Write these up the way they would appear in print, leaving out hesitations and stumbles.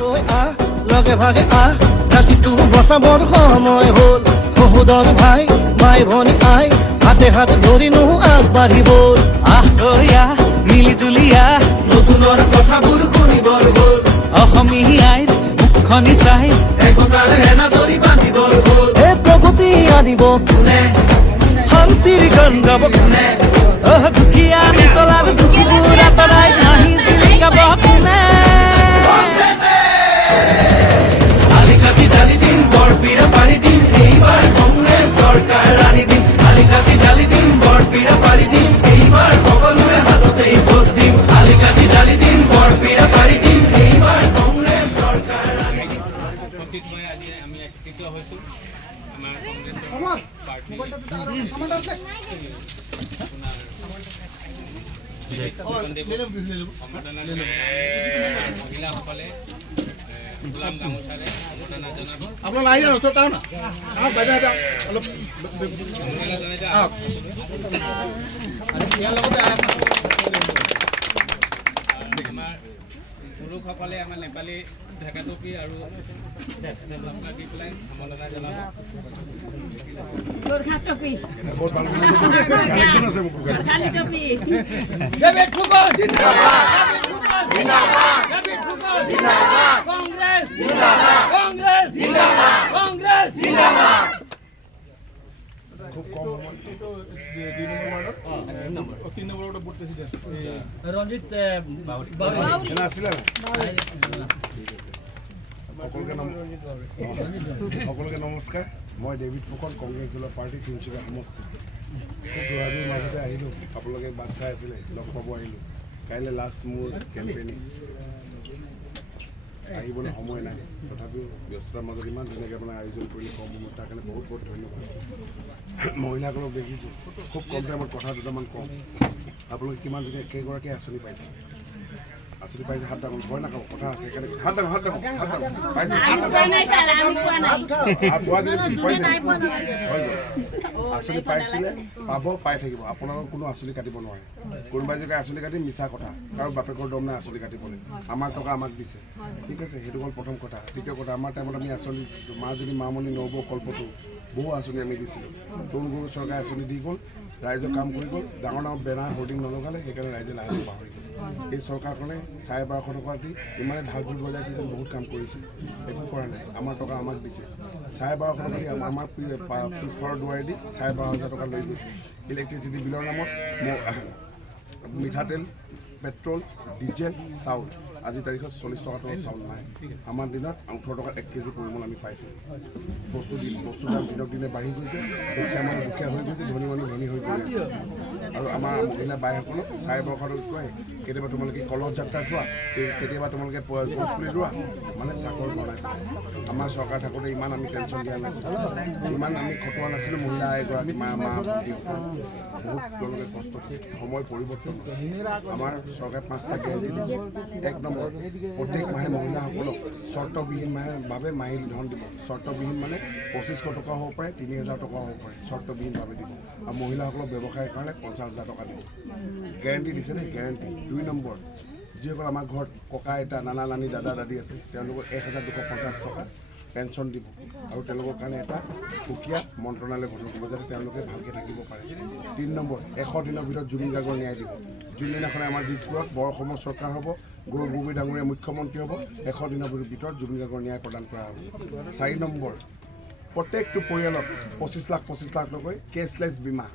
তই আহ লগে ভাগে আহ ৰাতিটো বচাবৰ সময় হ'ল সহোদৰ ভাই মাই ভনী আই হাতে হাত ধৰিনো আগবাঢ়িব আহ তই আহ মিলি তুলি আহ নতুনৰ কথাবোৰ শুনিবৰ হ'ল অসমীয়াই মুখনি চাই একতাৰ এনাজৰি বান্ধিবৰ হ'ল এই প্ৰগতি আনিব কোনে শান্তিৰ গান গাব কোনে দুখীয়া মিছলাৰ দুখবোৰ আঁতৰাই হাঁহি জিলিকাব কোনে আলিকাটি জালি দিম বৰপীৰা পাৰি দিম এইবাৰ কংগ্ৰেছ চৰকাৰ আনি দিম আলিকাটি জালি দিম বৰপীৰা পাৰি দিম এইবাৰ সকলোৰে হাততেই ভোট দিম আলিকাটি জালি দিম বৰপীৰা পাৰি দিম এইবাৰ কংগ্ৰেছ চৰকাৰ আনি দিম মই আজি আমি একত্ৰিত হৈছোঁ আমাৰ কংগ্ৰেছৰ পাৰ্টি মহিলাসকলে গোলাম গামোচাৰে অৱদান জনাব আপোনাৰ নাই জানো ওচৰত না বাইদেউ এটা অলপ আমাৰ পুৰুষসকলে আমাৰ নেপালী ঢাকা টুপি আৰু দি পেলাই সমবেদনা জনাব খুব কম তিন নম্বৰ বুথ প্ৰেসিডেন্ট ৰঞ্জিত আছিলে সকলোকে নমস্কাৰ মই ডেভিড ফুকন কংগ্ৰেছ দলৰ পাৰ্টি তিনিচুকীয়া সমষ্টি খুব দৌৰাদৌৰিৰ মাজতে আহিলোঁ আপোনালোকে বাট চাই আছিলে লগ পাব আহিলোঁ কাইলৈ লাষ্ট মোৰ কেম্পেইনিং আহিবলৈ সময় নাই তথাপিও ব্যস্ততাৰ মাজত ইমান ধুনীয়াকৈ আপোনাৰ আয়োজন কৰিলে কম সময়ত তাৰ কাৰণে বহুত বহুত ধন্যবাদ মহিলাসকলক দেখিছোঁ খুব কম টাইমত কথা দুটামান কম আপোনালোকে কিমান ধুনীয়া কেইগৰাকী আঁচনি পাইছে হাত ডাঙৰ ভয় নাখাব কথা আছে সেইকাৰণে হাত ডাঙৰ পাইছে আঁচনি পাইছিলে পাব পাই থাকিব আপোনালোকৰ কোনো আঁচনি কাটিব নোৱাৰে কোনোবাই যদি আঁচনি কাটি মিছা কথা কাৰো বাপেকৰ দম নাই আঁচনি কাটিবলৈ আমাৰ টকা আমাক দিছে ঠিক আছে সেইটো হ'ল প্ৰথম কথা দ্বিতীয় কথা আমাৰ টাইমত আমি আঁচনি দিছিলোঁ মাজুলী মামণি নব কল্পটো বহু আঁচনি আমি দিছিলোঁ তৰুণ গগৈ চৰকাৰে আঁচনি দি গ'ল ৰাইজৰ কাম কৰি গ'ল ডাঙৰ ডাঙৰ বেনাৰ হোৰ্ডিং নলগালে সেইকাৰণে ৰাইজে লাহে পাহৰি গ'ল এই চৰকাৰখনে 1250 টকা দি ইমানে ঢাক ঢোল বজাইছে যেন বহুত কাম কৰিছে একো কৰা নাই আমাৰ টকা আমাক দিছে 1250 টকা দি আমাৰ পিছফালৰ দুৱাৰে দি 12,500 টকা লৈ গৈছে ইলেক্ট্ৰিচিটি বিলৰ নামত মিঠাতেল পেট্ৰল ডিজেল চাউল আজি তাৰিখত 40 টকা তলত চাউল নাই আমাৰ দিনত 18 টকা 1 কেজি পৰিমাণ আমি পাইছিলোঁ বস্তুৰ দাম দিনক দিনে বাঢ়ি গৈছে দুখীয়া মানুহ দুখীয়া হৈ গৈছে ধনী মানুহ ধনী হৈ গৈ আছে আৰু আমাৰ মহিলা বাইসকলক 1250 কয় কেতিয়াবা তোমালোকে কলহ যাত্ৰা যোৱা কেতিয়াবা তোমালোকে গছপুলি ৰোৱা মানে চাকৰ বনাই পেলাইছে আমাৰ চৰকাৰ থাকোঁতে ইমান আমি টেনশ্যন দিয়া নাছিলোঁ ইমান আমি খটোৱা নাছিলোঁ মহিলা এগৰাকী মা ভণ্টিসকল বহুত তেওঁলোকে কষ্ট সময় পৰিৱৰ্তন আমাৰ চৰকাৰে 5টা গেৰাণ্টি দিছে 1 নম্বৰ প্ৰত্যেক মাহে মহিলাসকলক চৰ্তবিহীনভাৱে মাহিলী ধন দিব চৰ্তবিহীন মানে 2500 টকা হ'ব পাৰে 3000 টকা হ'ব পাৰে চৰ্তবিহীনভাৱে দিব আৰু মহিলাসকলক ব্যৱসায়ৰ কাৰণে 50,000 টকা দিব গেৰাণ্টি দিছে দেই গেৰাণ্টি 2 নম্বৰ যিসকল আমাৰ ঘৰত ককা আইতা নানা নানী দাদা দাদী আছে তেওঁলোকক 1250 টকা পেঞ্চন দিব আৰু তেওঁলোকৰ কাৰণে এটা সুকীয়া মন্ত্ৰণালয় গঠন কৰিব যাতে তেওঁলোকে ভালকৈ থাকিব পাৰে 3 নম্বৰ 100 দিনৰ ভিতৰত জুবিন গাৰ্গৰ ন্যায় দিব যোনদিনাখনে আমাৰ দিছপুৰত বৰ অসমৰ চৰকাৰ হ'ব গৌৰৱ গগৈ ডাঙৰীয়া মুখ্যমন্ত্ৰী হ'ব 100 দিনৰ ভিতৰত জুবিন গাৰ্গৰ ন্যায় প্ৰদান কৰা হ'ব 4 নম্বৰ প্ৰত্যেকটো পৰিয়ালক 25 লাখ টকাকৈ কেছলেছ বীমা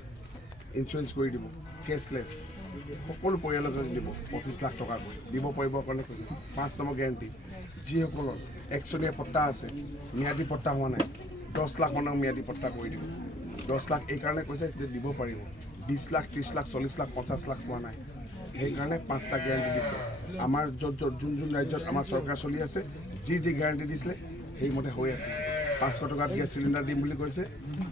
ইঞ্চুৰেঞ্চ কৰি দিব কেছলেছ সকলো পৰিয়ালকে দিব 25 লাখ টকাকৈ দিব পাৰিবৰ কাৰণে কৈছে 5 নম্বৰ গেৰাণ্টি যিসকলৰ একচনীয়া পট্টা আছে ম্যাদী পট্টা হোৱা নাই 10 লাখ মানক ম্যাদী পট্টা কৰি দিব 10 লাখ এইকাৰণে কৈছে যে দিব পাৰিব 20 লাখ 30 লাখ 40 লাখ 50 লাখ পোৱা নাই সেইকাৰণে 5টা গেৰাণ্টি দিছে আমাৰ য'ত যোন ৰাজ্যত আমাৰ চৰকাৰ চলি আছে যি গেৰাণ্টি দিছিলে সেইমতে হৈ আছে 500 টকাত গেছ চিলিণ্ডাৰ দিম বুলি কৈছে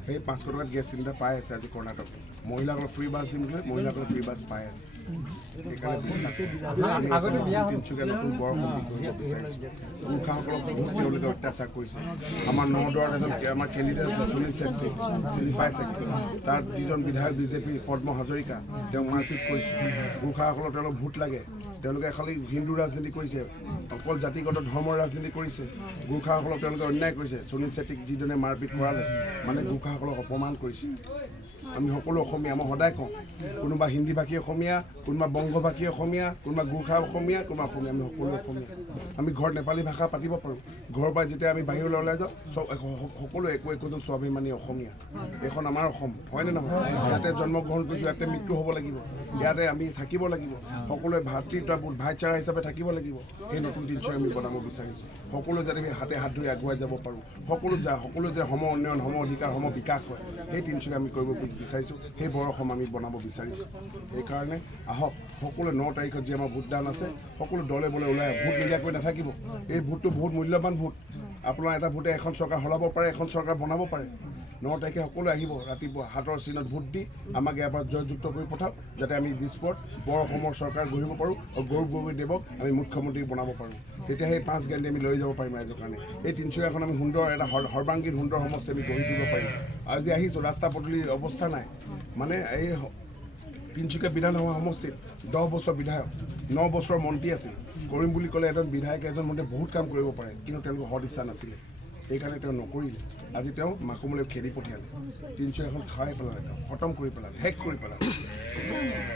সেই 500 টকাত গেছ চিলিণ্ডাৰ পাই আছে আজি কৰ্ণাটক মহিলাসকলক ফ্ৰী বাছ দিম বুলি মহিলাসকলে ফ্ৰী বাছ পাই আছে সেইকাৰণে তিনিচুকীয়া নতুন বৰ সমৃদ্ধি কৰিব বিচাৰিছোঁ পুৰুষসকলক বহুত তেওঁলোকে অত্যাচাৰ কৰিছে আমাৰ নদুৱাৰত এজন আমাৰ কেণ্ডিডেট আছে সুনীল চেত্ৰী চিনি পাইছে তাৰ যিজন বিধায়ক বিজেপি পদ্ম হাজৰিকা তেওঁক মাৰপিট কৰিছে পুৰুষসকলক তেওঁলোক ভোট লাগে তেওঁলোকে খালি হিন্দু ৰাজনীতি কৰিছে, অকল জাতিগত ধৰ্মৰ ৰাজনীতি কৰিছে। গোৰ্খাসকলক তেওঁলোকে অন্যায় কৰিছে। সুনীল চেত্ৰীক যিজনে মাৰপিট কৰালে মানে গোৰ্খাসকলক অপমান কৰিছে। আমি সকলো অসমীয়া, মই সদায় কওঁ, কোনোবা হিন্দী ভাষী অসমীয়া, কোনোবা বংগভাষী অসমীয়া, কোনোবা গোৰ্খা অসমীয়া, কোনোবা অসমীয়া, আমি সকলো অসমীয়া। আমি ঘৰত নেপালী ভাষা পাতিব পাৰোঁ, ঘৰৰ পৰা যেতিয়া আমি বাহিৰলৈ ওলাই যাওঁ চব সকলো একোজন স্বাভিমানী অসমীয়া। এইখন আমাৰ অসম, হয়নে নহয়? ইয়াতে জন্মগ্ৰহণ কৰিছোঁ, ইয়াতে মৃত্যু হ'ব লাগিব, ইয়াতে আমি থাকিব লাগিব, সকলোৱে ভাতৃত্ববোধ ভাইচাৰা হিচাপে থাকিব লাগিব। সেই নতুন তিনিচুকীয়া আমি বনাব বিচাৰিছোঁ। সকলোৱে যাতে আমি হাতে হাত ধৰি আগুৱাই যাব পাৰোঁ, সকলো যাতে সম উন্নয়ন, সম অধিকাৰ, সম বিকাশ হয়, সেই তিনিচুকীয়া আমি কৰিব বিচাৰিছোঁ। সেই বৰ অসম আমি বনাব বিচাৰিছোঁ। সেইকাৰণে আহক সকলোৱে 9 তাৰিখত যি আমাৰ ভোটদান আছে, সকলো দলে বলে ওলাই ভোট নিদিয়াকৈ নাথাকিব। এই ভোটটো বহুত মূল্যৱান ভোট। আপোনাৰ এটা ভোটে এখন চৰকাৰ সলাব পাৰে, এখন চৰকাৰ বনাব পাৰে। 9 তাৰিখে সকলোৱে আহিব, ৰাতিপুৱা হাতৰ চিনত ভোট দি আমাক ইয়াৰ পৰা জয়যুক্ত কৰি পঠাওক, যাতে আমি দিছপুৰত বৰ অসমৰ চৰকাৰ গঢ়িব পাৰোঁ আৰু গৌৰৱ গগৈদেৱক আমি মুখ্যমন্ত্ৰী বনাব পাৰোঁ। তেতিয়া সেই 5 গেৰাণ্টি আমি লৈ যাব পাৰিম ৰাইজৰ কাৰণে। এই তিনিচুকীয়াখন আমি সুন্দৰ এটা সৰ্বাংগীন সুন্দৰ সমষ্টি আমি গঢ়ি তুলিব পাৰিম। আজি আহিছোঁ, ৰাস্তা পদূলিৰ অৱস্থা নাই। মানে এই তিনিচুকীয়া বিধানসভা সমষ্টিত 10 বছৰ বিধায়ক, 9 বছৰ মন্ত্ৰী আছিল। কৰিম বুলি ক'লে এজন বিধায়কে এজন মন্ত্ৰীয়ে বহুত কাম কৰিব পাৰে, কিন্তু তেওঁলোকৰ সদ ইচ্ছা নাছিলে। সেইকাৰণে তেওঁ নকৰিলে। আজি তেওঁ মাকুমলৈ খেদি পঠিয়ালে, তিনিচুকীয়াখন খাই পেলালে, খতম কৰি পেলালে, শেষ কৰি পেলালে।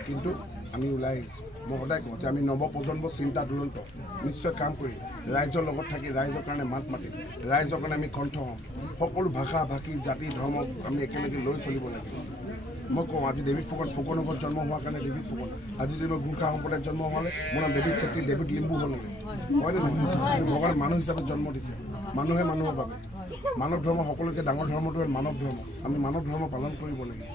কিন্তু আমি ওলাই আহিছোঁ। মই সদায় কওঁ যে আমি নৱপ্ৰজন্ম চিন্তা দুৰন্ত, নিশ্চয় কাম কৰিম, ৰাইজৰ লগত থাকি ৰাইজৰ কাৰণে মাত মাতিম, ৰাইজৰ কাৰণে আমি কণ্ঠ হ'ম। সকলো ভাষা ভাষী জাতি ধৰ্ম আমি একেলগে লৈ চলিব লাগিব। মই কওঁ আজি ডেভিড ফুকনৰ ঘৰত জন্ম হোৱাৰ কাৰণে ডেভিড ফুকন, আজি যদি মই গোৰ্খা সম্প্ৰদায়ত জন্ম হোৱালে মোৰ নাম ডেভিড চেত্ৰী, ডেভিড লিম্বু হ'লগৈ, হয়নে নহয়? ভগৱানে মানুহ হিচাপে জন্ম দিছে, মানুহে মানুহৰ বাবে। মানৱ ধৰ্ম সকলোতকৈ ডাঙৰ ধৰ্মটো হ'ল মানৱ ধৰ্ম। আমি মানৱ ধৰ্ম পালন কৰিব লাগিব।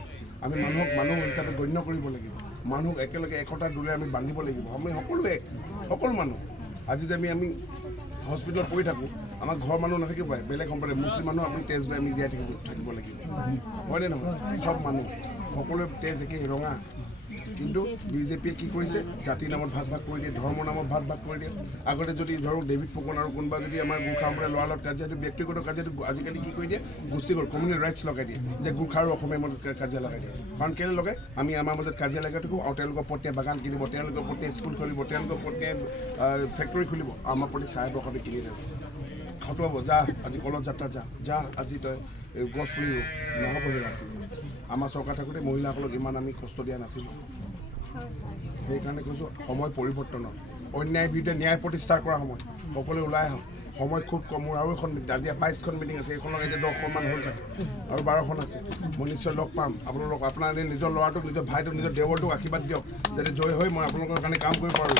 আমি মানুহক মানুহ হিচাপে গণ্য কৰিব লাগিব। মানুহক একেলগে একতাৰ দোলেৰে আমি বান্ধিব লাগিব। আমি সকলোৱে সকলো মানুহ আজি যদি আমি হস্পিটেলত পৰি থাকোঁ, আমাৰ ঘৰৰ মানুহ নাথাকিব পাৰে, বেলেগ সম্প্ৰদায় মুছলিম মানুহ আপুনি তেজ লৈ আমি জীয়াই থাকিব লাগিব, হয়নে নহয়? চব মানুহ সকলোৱে তেজ একেই ৰঙা। কিন্তু বিজেপিয়ে কি কৰিছে, জাতিৰ নামত ভাগ ভাগ কৰি দিয়ে, ধৰ্মৰ নামত ভাগ ভাগ কৰি দিয়ে। আগতে যদি ধৰক ডেভিড ফুকন আৰু কোনোবা যদি আমাৰ গোৰ্খা সম্প্ৰদায়ৰ ল'ৰাৰ লগত কাজিয়াটো ব্যক্তিগত কাজিয়াটো আজিকালি কি কৰি দিয়ে, গোষ্ঠীগত কমিউনিটি ৰাইটছ লগাই দিয়ে, যে গোৰ্খা আৰু অসমীয়াৰ মাজত কাজিয়া লগাই দিয়ে। কাৰণ কেলৈ লগাই, আমি আমাৰ মাজত কাজিয়া লগাই থাকোঁ আৰু তেওঁলোকৰ প্ৰত্যেক বাগান কিনিব, তেওঁলোকৰ প্ৰত্যেক স্কুল খুলিব, তেওঁলোকৰ প্ৰত্যেক ফেক্টৰী খুলিব, আমাৰ প্ৰতি 4.5 কিনি দিব। খটুৱাব, যা আজি কলত যাত্ৰা যা আজি তই গছ পুলি নহ'বহি আছিল। আমাৰ চৰকাৰ থাকোঁতে মহিলাসকলক ইমান আমি কষ্ট দিয়া নাছিলোঁ। সেইকাৰণে কৈছোঁ সময় পৰিৱৰ্তনৰ, অন্যায়ৰ বিৰুদ্ধে ন্যায় প্ৰতিষ্ঠা কৰা সময়। সকলোৱে ওলাই আহক, সময় খুব কম। মোৰ আৰু এখন আজি 22খন মিটিং আছে, এইখনৰ এতিয়া 10খনমান হ'ল চাগে, আৰু 12খন আছে। মই নিশ্চয় লগ পাম আপোনালোকক। আপোনাৰ নিজৰ ল'ৰাটোক, নিজৰ ভাইটোক, নিজৰ দেৱৰটোক আশীৰ্বাদ দিয়ক, যাতে জয় হৈ মই আপোনালোকৰ কাৰণে কাম কৰিব পাৰোঁ।